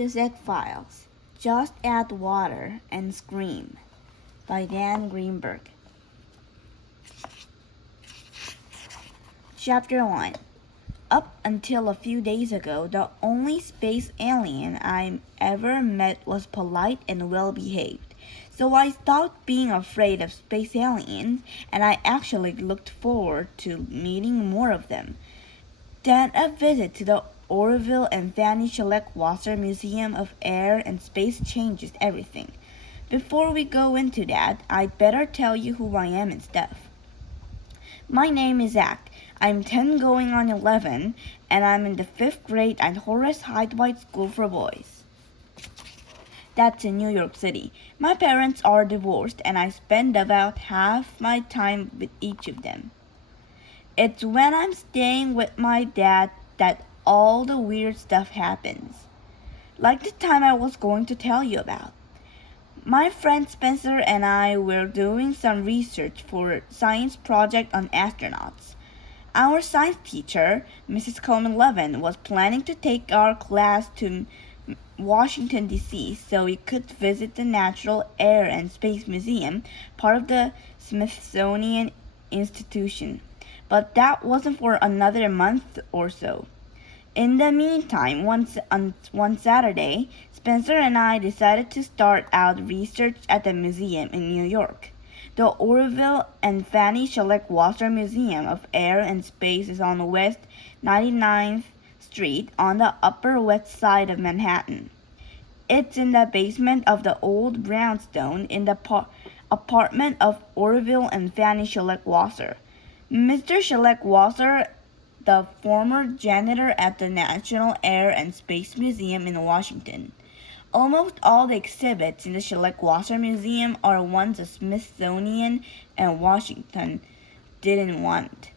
The Z-Files. Just Add Water and Scream by Dan Greenberg. Chapter 1. Up until a few days ago, the only space alien I ever met was polite and well-behaved. So I stopped being afraid of space aliens, and I actually looked forward to meeting more of them. Then a visit to the Orville and Fanny Schleck-Wasser Museum of Air and Space changes everything. Before we go into that, I'd better tell you who I am and stuff. My name is Zach. I'm 10 going on 11, and I'm in the 5th grade at Horace Hyde-White School for Boys. That's in New York City. My parents are divorced, and I spend about half my time with each of them. It's when I'm staying with my dad that all the weird stuff happens. Like the time I was going to tell you about. My friend Spencer and I were doing some research for a science project on astronauts. Our science teacher, Mrs. Coleman-Levin, was planning to take our class to Washington, D.C. so we could visit the Natural Air and Space Museum, part of the Smithsonian Institution. But that wasn't for another month or so. In the meantime, one Saturday, Spencer and I decided to start out research at the museum in New York. The Orville and Fanny Schleck-Wasser Museum of Air and Space is on West 99th Street on the Upper West Side of Manhattan. It's in the basement of the old brownstone in the apartment of Orville and Fanny Schleck-Wasser. Mr. Schleck-Wasser, the former janitor at the National Air and Space Museum in Washington. Almost all the exhibits in the Schleck-Wasser Museum are ones the Smithsonian and Washington didn't want.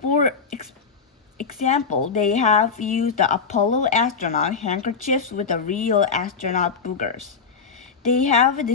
For example, they have used the Apollo astronaut handkerchiefs with the real astronaut boogers. They have